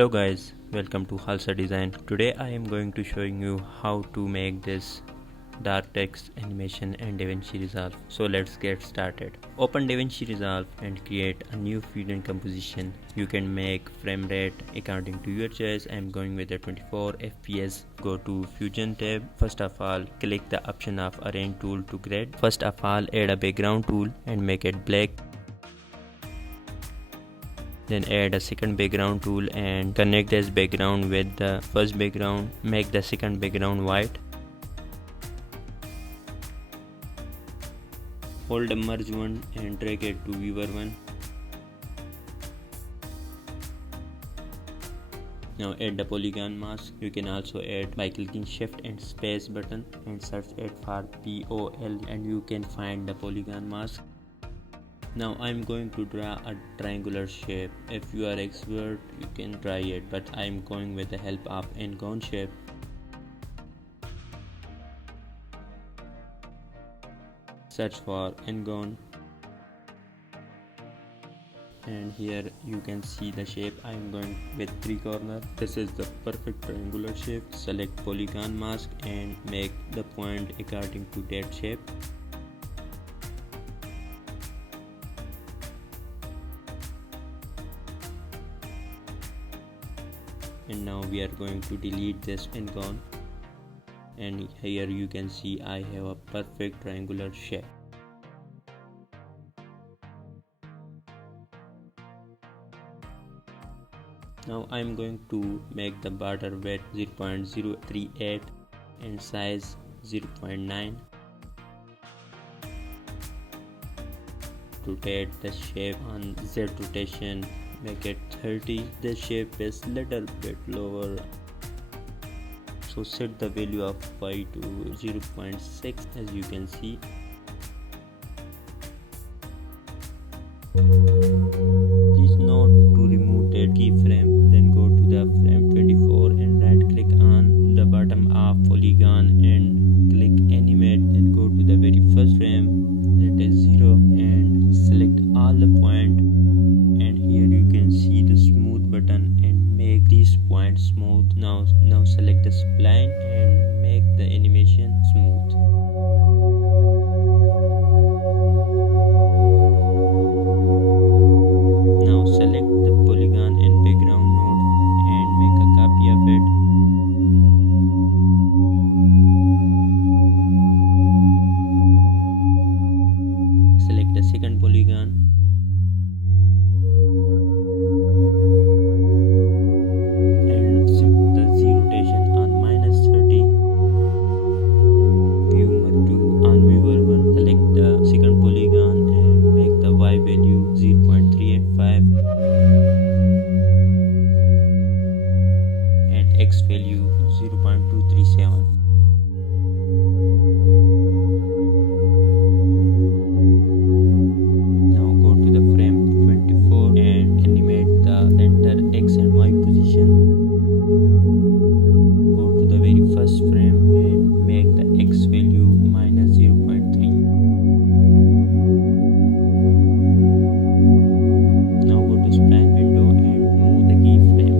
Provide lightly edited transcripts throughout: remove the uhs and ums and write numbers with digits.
Hello guys, welcome to Khalsa Design. Today I am going to showing you how to make this dark text animation in DaVinci Resolve. So let's get started. Open DaVinci Resolve and create a new feed and composition. You can make frame rate according to your choice. I am going with a 24 FPS. Go to Fusion tab. First of all, click the option of Arrange tool to grid. First of all, add a background tool and make it black. Then add a second background tool and connect this background with the first background. Make the second background white. Hold the merge one and drag it to viewer one. Now add the polygon mask. You can also add by clicking shift and space button and search it for POL and you can find the polygon mask. Now I'm going to draw a triangular shape. If you are expert, you can try it, but I'm going with the help of n-gone shape. Search for n-gone, and here you can see the shape. I'm going with 3 corners. This is the perfect triangular shape. Select polygon mask and make the point according to that shape. And now we are going to delete this n-gone, and here you can see I have a perfect triangular shape. Now I am going to make the border width 0.038 and size 0.9. Rotate the shape on Z rotation, make it 30. The shape is little bit lower, so set the value of y to 0.6 as you can see. Please note to remove that keyframe, then go to the frame 24 and right click on the bottom of polygon and click animate, then go to the very first frame, that is 0, and select all the point, and here you can see the smooth button and make these points smooth. Now select the spline and make the animation smooth. Now select the polygon and background node and make a copy of it. Select the second polygon. And set the Z rotation on -30. Viewer 2 on viewer 1. Select the second polygon and make the Y value 0.385 and X value 0.237. Now go to the frame 24 and animate the center X and Y position. Go to the very first frame and make the X value -0.3. Now go to spline window and move the keyframe.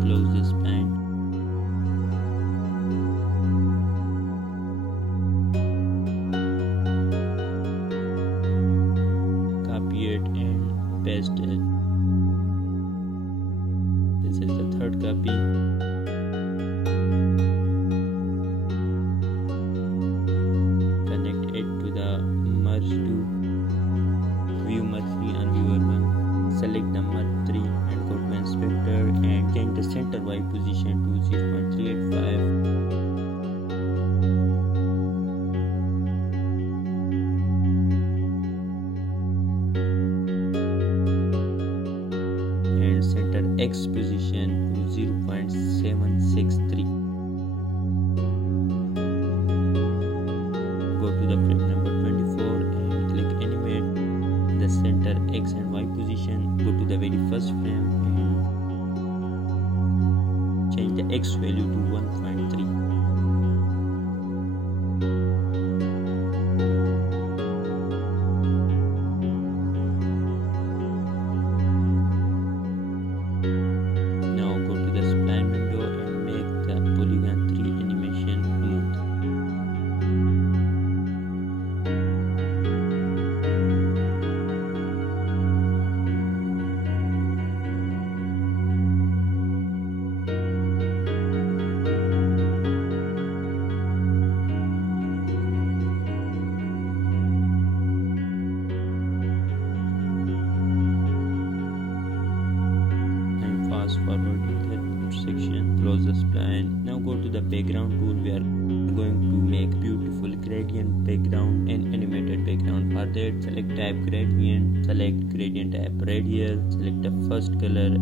Close the spline. Copy it and paste it. This is the third copy. Connect it to the merge to view merge 3 on viewer 1. Select the merge 3 and go to inspector and change the center Y position to 0.385. And center X position to 0.763. go to the frame number 24 and click animate the center X and Y position. Go to the very first frame and change the X value to 1.3. Now go to the spline window and make the polygon 3 animation smooth. Fast forward to that section, close the spline. Now go to the background tool. We are going to make beautiful gradient background and animated background. For that, select type gradient, select gradient type radial, select the first color,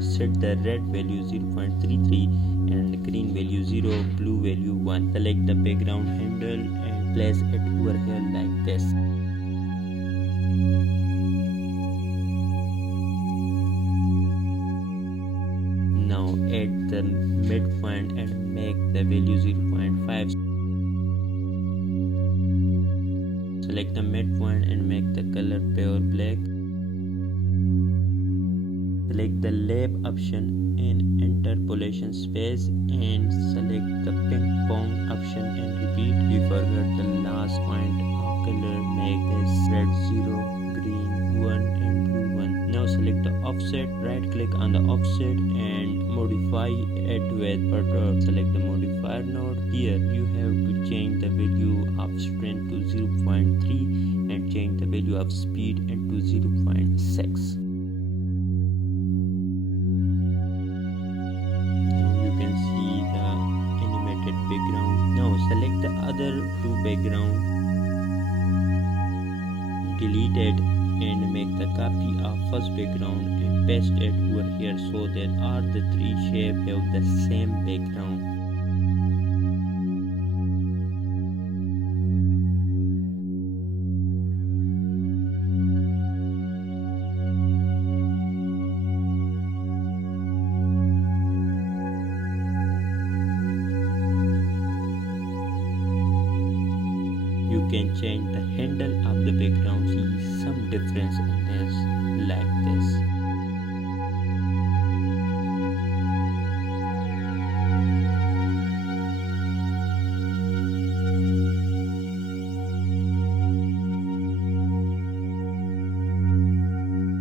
set the red value 0.33 and green value 0, blue value 1. Select the background handle and place it over here like this. Now add the midpoint and make the value 0.5. Select the midpoint and make the color pure black. Select the lab option and interpolation space and select the ping pong option and repeat. We forgot the last point of color. Make this red 0, green 1 and blue 1. Now select the offset, right click on the offset and modify it with butter. Select the modifier node. Here you have to change the value of strength to 0.3 and change the value of speed into 0.6. Now you can see the animated background. Now select the other two background, delete it and make the copy of first background and paste it over here so that all the three shapes have the same background. You can change the handle of the background. See some difference in this like this.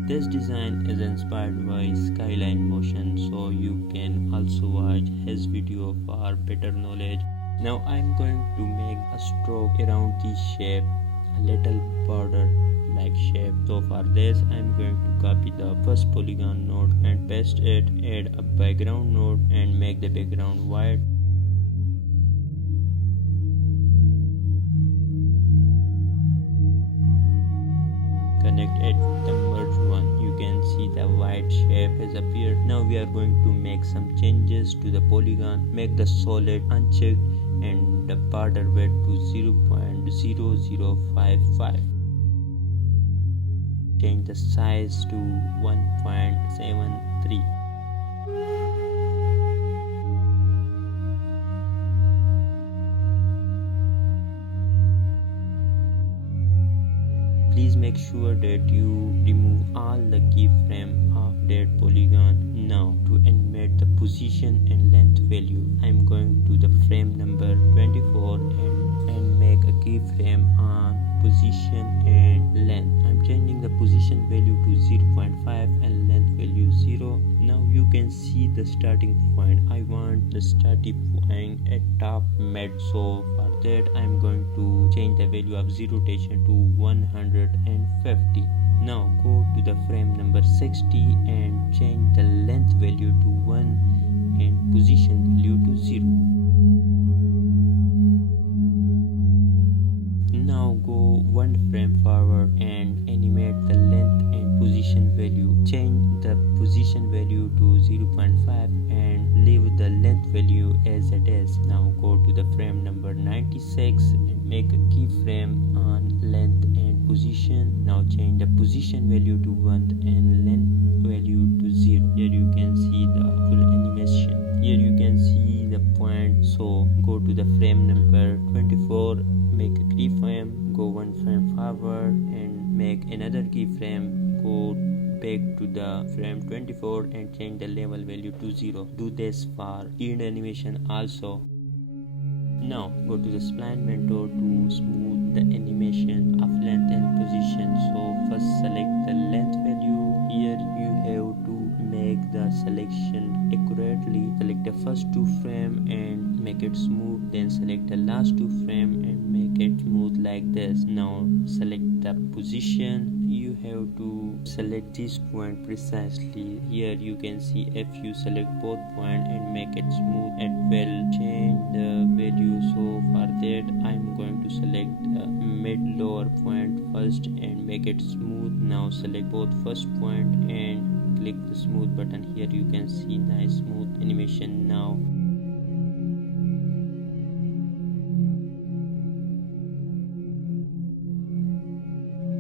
This design is inspired by Skyline Motion, so you can also watch his video for better knowledge. Now I am going to make a stroke around this shape, a little border like shape. So for this I am going to copy the first polygon node and paste it, add a background node and make the background white. Connect it with the merge one. You can see the white shape has appeared. Now we are going to make some changes to the polygon. Make the solid unchecked and the border width to 0.0055. Change the size to 1.73. Please make sure that you remove all the keyframe of that polygon. Now to animate the position and length value, I am going to the frame number 24 and make a keyframe on position and length. I am changing the position value to 0.5 and length value 0. Now you can see the starting point. I want the starting point at top mid, so for that I am going to change the value of zero rotation to 150. Now go to the frame number 60 and change the length value to 1 and position value to 0. Now go one frame forward and animate the length and position value. Change the position value to 0.5 and leave the length value as it is. Now go to the frame 96 and make a keyframe on length and position. Now change the position value to 1 and length value to 0. Here you can see the full animation. Here you can see the point. So go to the frame number 24, make a keyframe, go one frame forward and make another keyframe, go back to the frame 24 and change the level value to 0. Do this for end animation also. Now go to the spline mentor to smooth the animation of length and position. So first select the length value. Here you have to make the selection accurately. Select the first 2 frame and make it smooth. Then select the last 2 frame and make it smooth like this. Now select the position. You have to select this point precisely. Here you can see if you select both point and make it smooth, it will change the value. So for that I'm going to select the mid lower point first and make it smooth. Now select both first point and click the smooth button. Here you can see nice smooth animation now.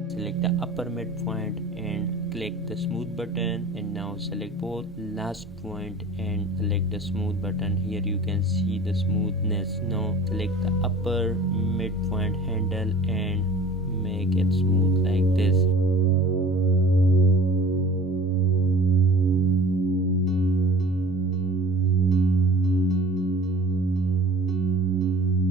Select the upper midpoint and click the smooth button, and now select both last point and select the smooth button. Here you can see the smoothness. Now select the upper midpoint handle and make it smooth like this.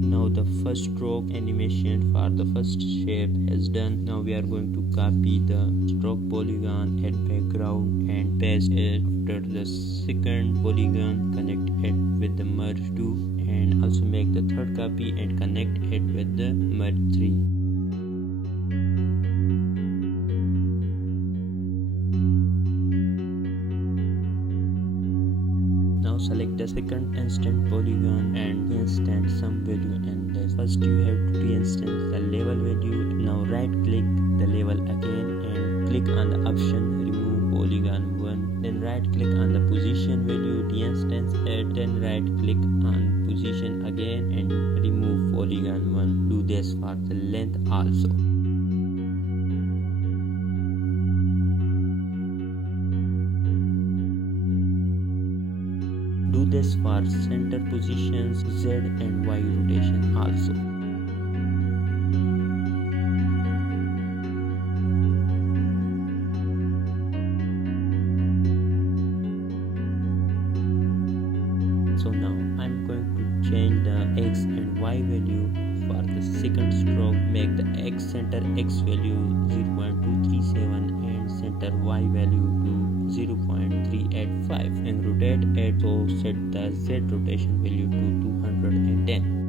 Now the first stroke animation for the first shape is done. Now we are going to copy the stroke polygon, add background and paste it after the second polygon, connect it with the merge 2 and also make the third copy and connect it with the merge 3. Now select the second instant polygon and instance some value in this. First you have to reinstance the level value. Now right click the level again and click on the option remove polygon 1. Then right click on the position value, reinstance it. Then right click on position again and remove polygon 1. Do this for the length also. Do this for center positions, Z and Y rotation also. So now I'm going to change the X and Y value for the second stroke. Make the X center X value 0.237 and center Y value to 0.385 and rotate it. So set the Z rotation value to 210.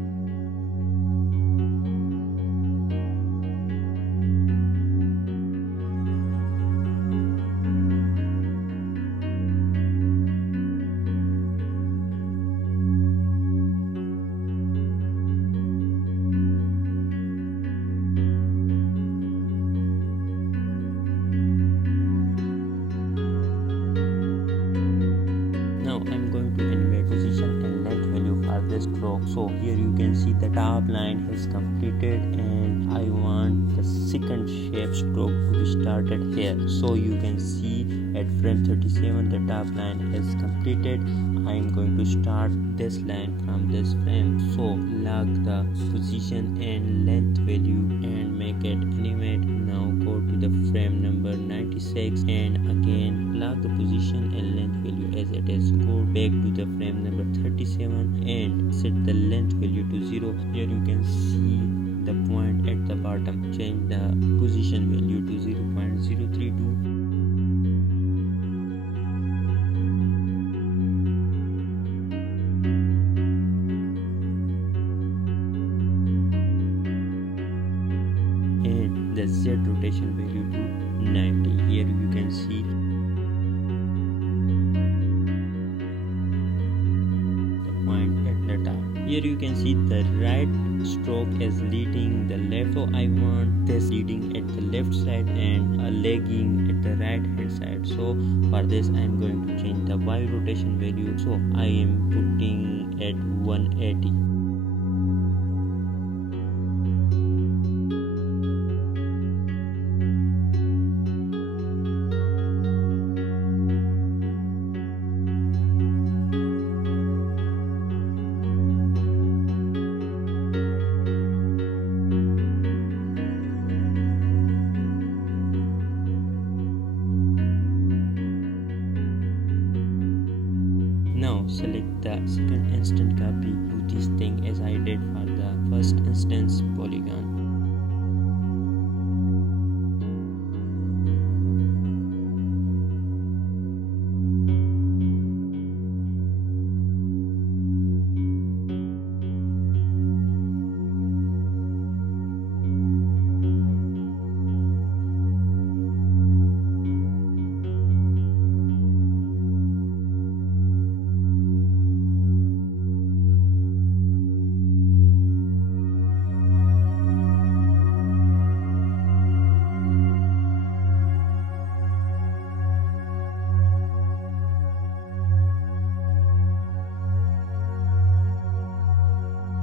Now I'm going to animate position and length value for this stroke. So here you can see the top line is completed and I want the second shape stroke to be started here. So you can see at frame 37 the top line is completed. I am going to start this line from this frame. So lock the position and length value and make it animate. Now go to the frame number 96 and again lock the position and length value as it is. Go back to the frame number 37 and set the length value to 0. Here you can see the point at the bottom. Change the position value to 0.032. And the Z rotation value to 90. Here you can see the point at the top. Here you can see the right stroke is leading the left. So I want this leading at the left side and lagging at the right hand side. So for this I am going to change the Y rotation value. So I am putting at 180. instant copy. Do this thing as I did for the first instance polygon.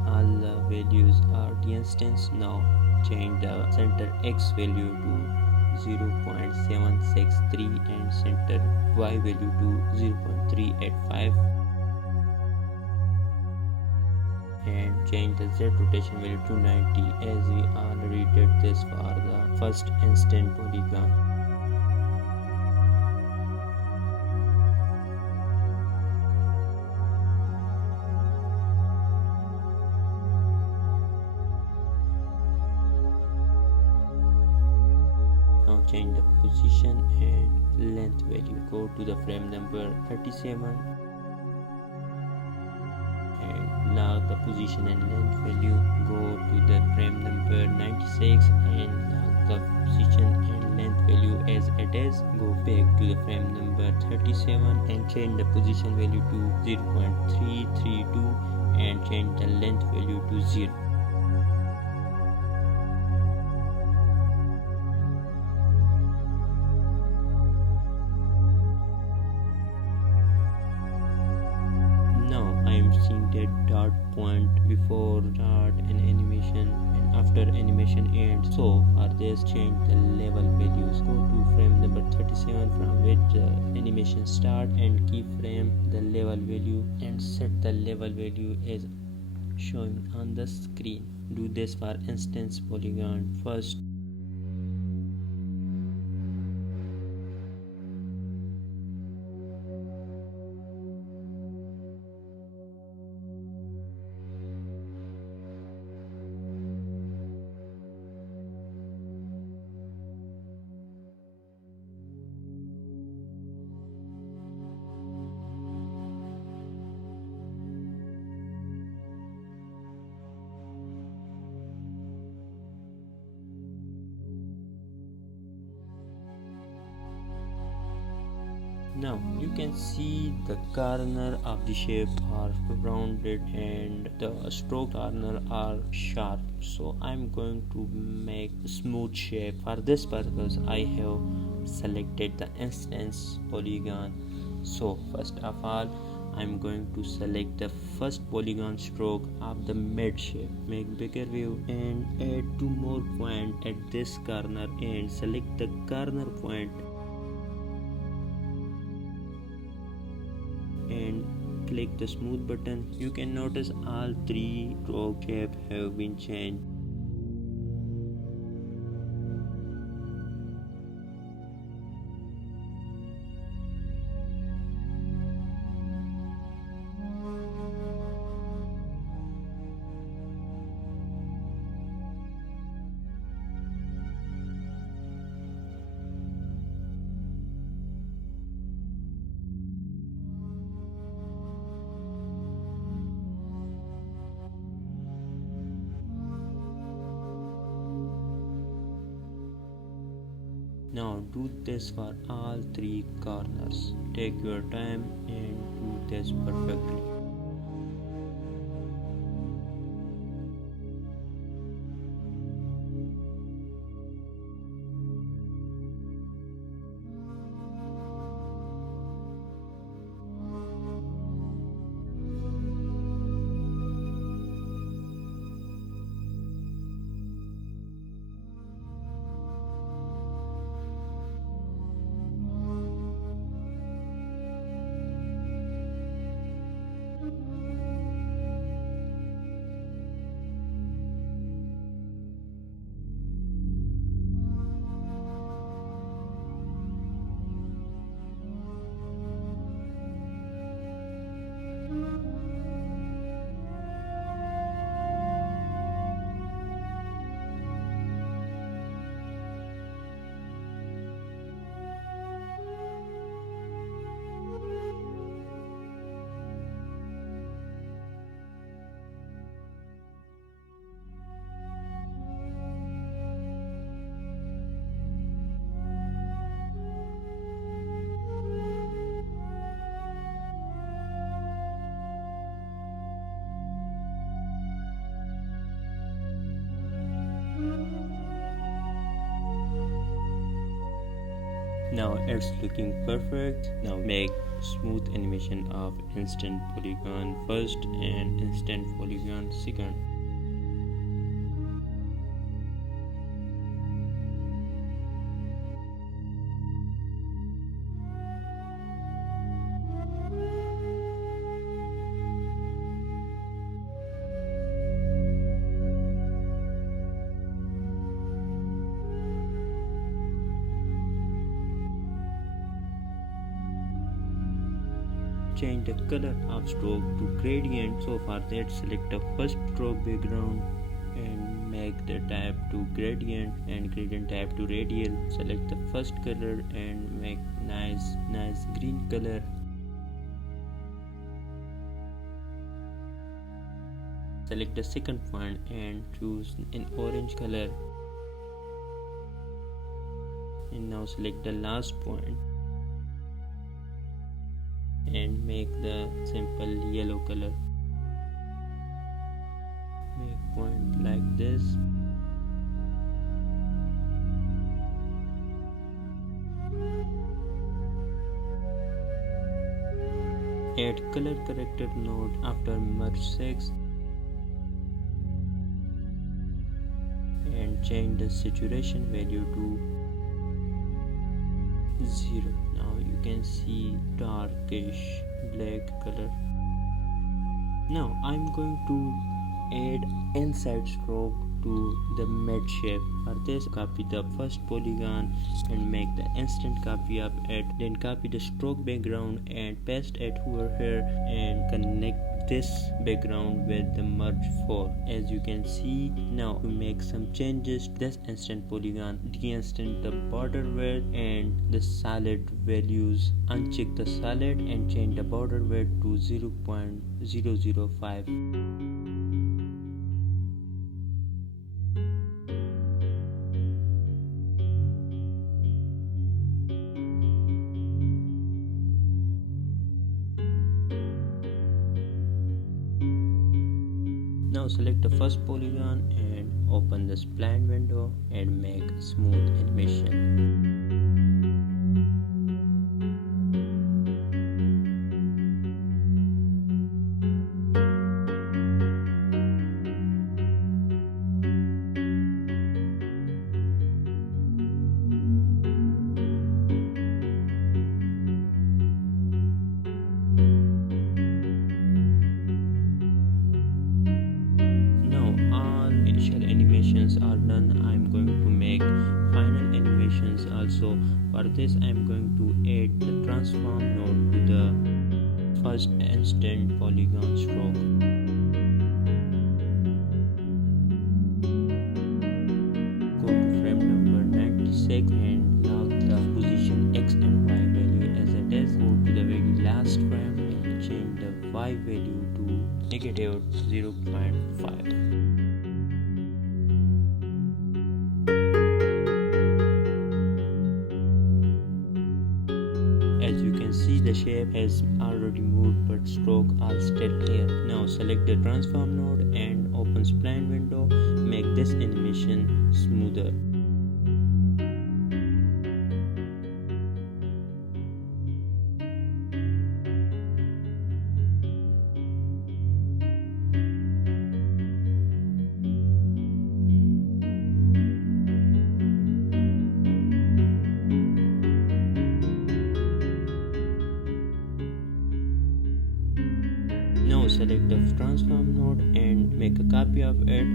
All the values are the instance. Now change the center x value to 0.763 and center y value to 0.385 and change the z rotation value to 90 as we already did this for the first instant polygon. Now change the position and length value. Go to the frame number 37 and lock the position and length value. Go to the frame number 96 and lock the position and length value as it is. Go back to the frame number 37 and change the position value to 0.332 and change the length value to 0. Now I am seeing that dot point before start an animation and after animation ends. So for this, change the level values. Go to frame number 37 from which the animation start and keyframe the level value and set the level value as showing on the screen. Do this for instance polygon first. Now you can see the corner of the shape are rounded and the stroke corner are sharp. So I'm going to make a smooth shape. For this purpose I have selected the instance polygon. So first of all I'm going to select the first polygon stroke of the mid shape. Make bigger view and add 2 more points at this corner and select the corner point and click the smooth button. You can notice all 3 stroke shapes have been changed. Now do this for all 3 corners. Take your time and do this perfectly. Now it's looking perfect. Now make smooth animation of instant polygon first and instant polygon second. Change the color of stroke to gradient. So for that, select the first stroke background and make the type to gradient and gradient type to radial. Select the first color and make nice green color. Select the second point and choose an orange color. And now select the last point and make the simple yellow color. Make point like this. Add color corrector node after merge 6 and change the saturation value to 0. Now you can see darkish black color. Now I'm going to add inside stroke to the mid shape. For this, copy the first polygon and make the instant copy of it. Then copy the stroke background and paste it over here and connect this background with the merge 4. As you can see, now to make some changes to this instant polygon, de-instant the border width and the solid values. Uncheck the solid and change the border width to 0.005. Now select the first polygon and open the spline window and make smooth animation. Animations are done. I'm going to make final animations also. For this, I'm going to add the transform node to the first instant polygon stroke. Go to frame number 96 and lock the position X and Y value as it is. Go to the very last frame and change the Y value to negative 0.5. As you can see, the shape has already moved but stroke are still here. Now select the transform node and open spline window. Make this animation smoother. Now select the transform node and make a copy of it.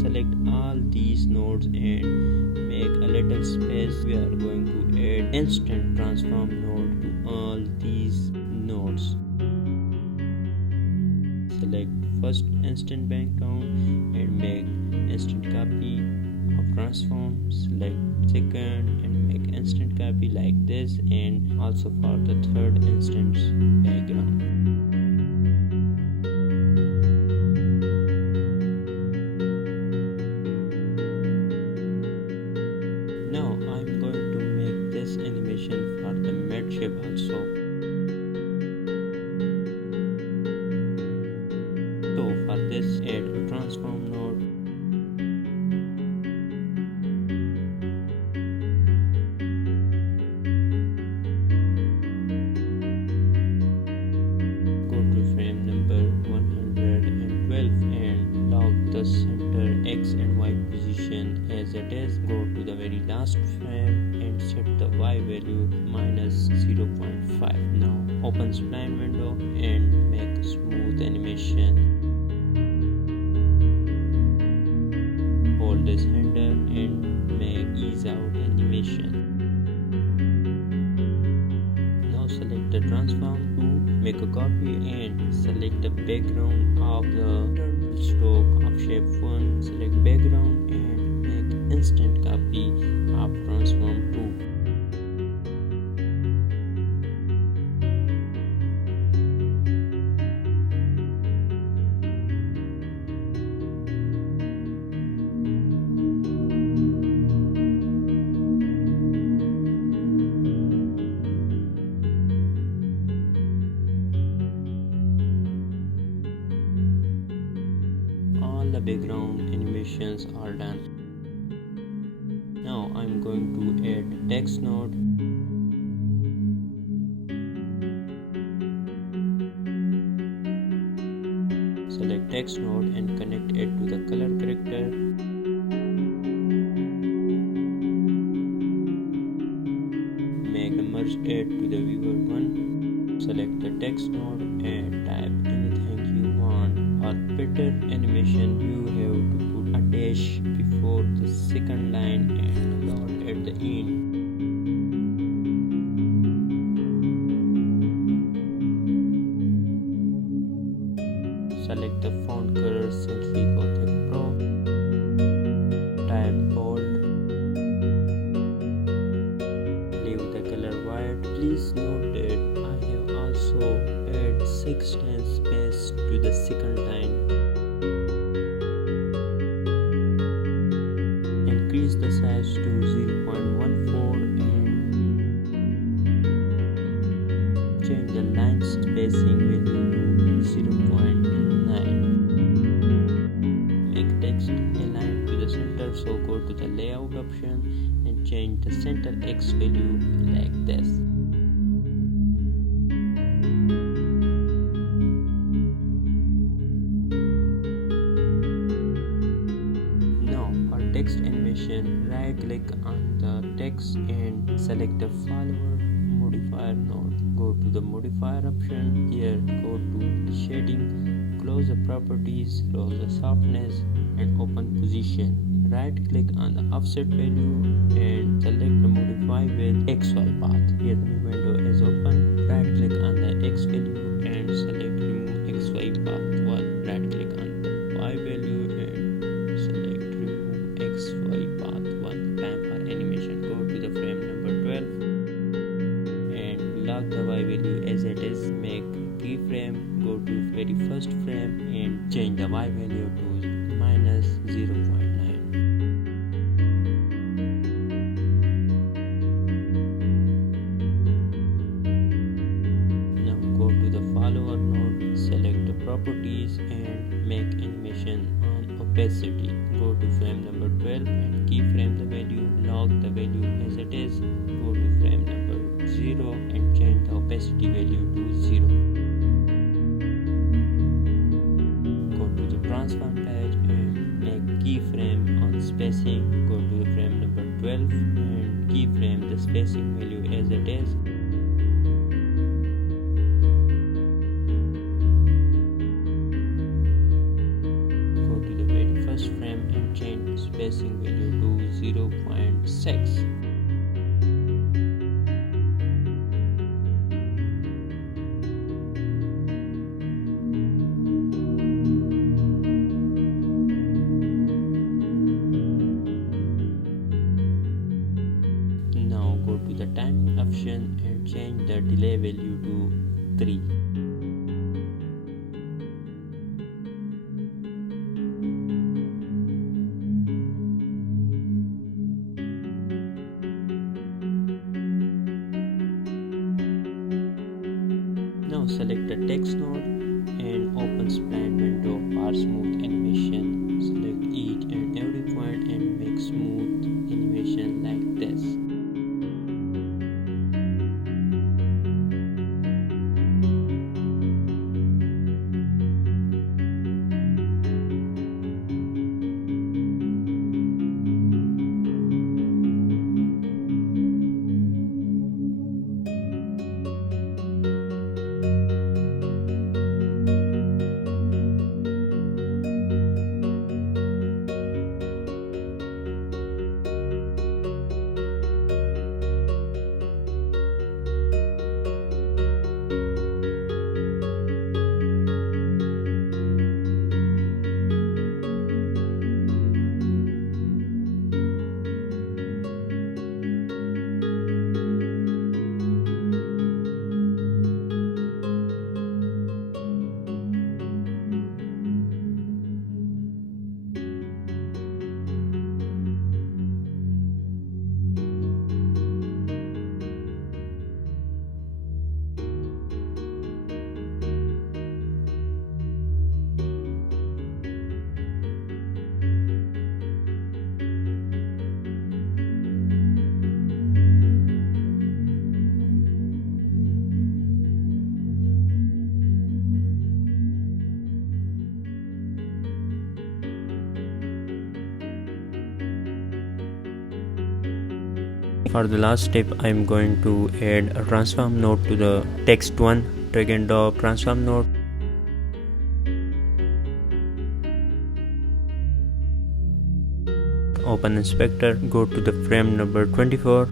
Select all these nodes and make a little space. We are going to add instant transform node to all these nodes. Select first instant background and make instant copy of transform. Select second and make instant copy like this, and also for the third instance background. Now I'm going to make this animation for the mid shape also. So for this, add a transform node. the center X and Y position as it is. Go to the very last frame and set the Y value minus 0.5. Now open spline window and make a smooth animation. Hold this handle and make ease out animation. Now select the transform tool, make a copy and select the background of the stroke of shape 1. Select background and make instant copy of transform tool. All the background animations are done. Now I'm going to add a text node. Select text node and connect it to the color corrector. Make the merge add to the viewer 1. Select the text node and type anything you want. For better animation, you have to put a dash before the second line and a dot at the end. Select the font color Simply Gothic Pro. Type bold. Leave the color white. Please note that I have also add 6 times space to the second line. Increase the size to 0.14 and change the line spacing value to 0.9. Make text align to the center, so go to the layout option and change the center X value like this. Text animation, right click on the text and select the follower modifier node. Go to the modifier option. Here go to the shading, close the properties, close the softness and open position. Right click on the offset value and select the modify with XY path. Here new window is open. Right click on the X value and select remove XY path 1. Right click on the Y value and select XY path 1. Time for animation. Go to the frame number 12 and lock the Y value as it is. Make keyframe. Go to very first frame and change the Y value to minus 0.9. Now go to the follower node. Select the properties and make animation on opacity. Go to frame number 12 and keyframe the value. Lock the value as it is. Go to frame number 0 and change the opacity value to 0. Go to the transform page and make keyframe on spacing. Go to the frame number 12 and keyframe the spacing value as it is. Frame and change spacing value to 0.6. Now go to the timing option and change the delay value to 3. Now select the text node and open spline window for smooth animation. Select each and every point and make smooth animation like this. For the last step, I am going to add a transform node to the text one. Drag and drop transform node. Open inspector, go to the frame number 24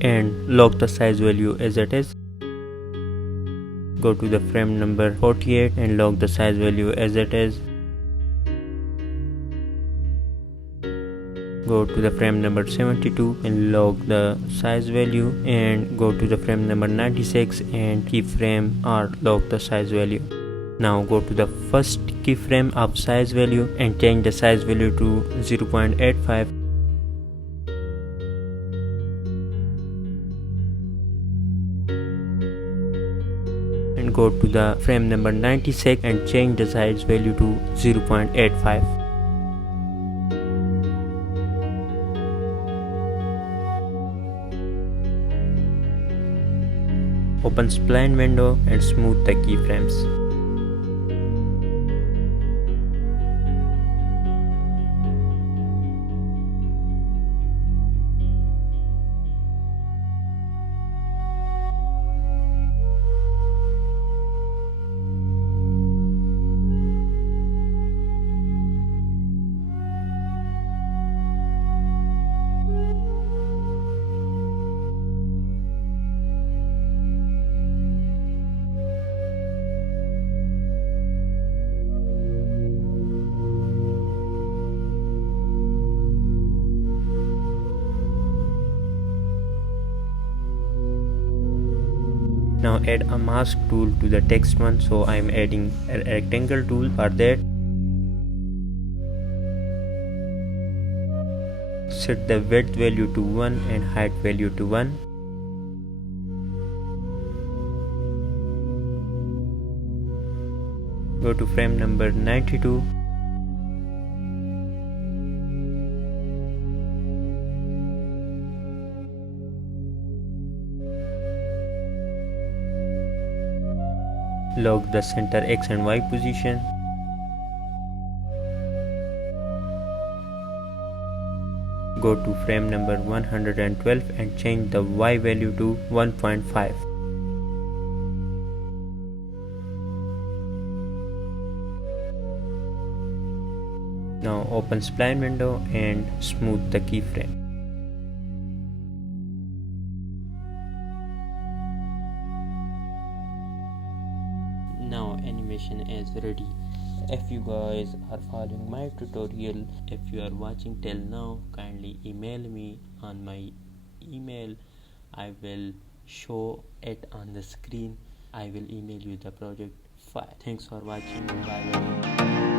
and lock the size value as it is. Go to the frame number 48 and lock the size value as it is. Go to the frame number 72 and lock the size value, and go to the frame number 96 and keyframe or lock the size value. Now go to the first keyframe of size value and change the size value to 0.85. And go to the frame number 96 and change the size value to 0.85. Open spline window and smooth the keyframes. Now add a mask tool to the text one, so I am adding a rectangle tool for that. Set the width value to 1 and height value to 1. Go to frame number 92. Lock the center X and Y position. Go to frame number 112 and change the Y value to 1.5. Now open spline window and smooth the keyframe. Now animation is ready. If you guys are following my tutorial, if you are watching till now, kindly email me on my email. I will show it on the screen. I will email you the project file. Thanks for watching. Bye bye.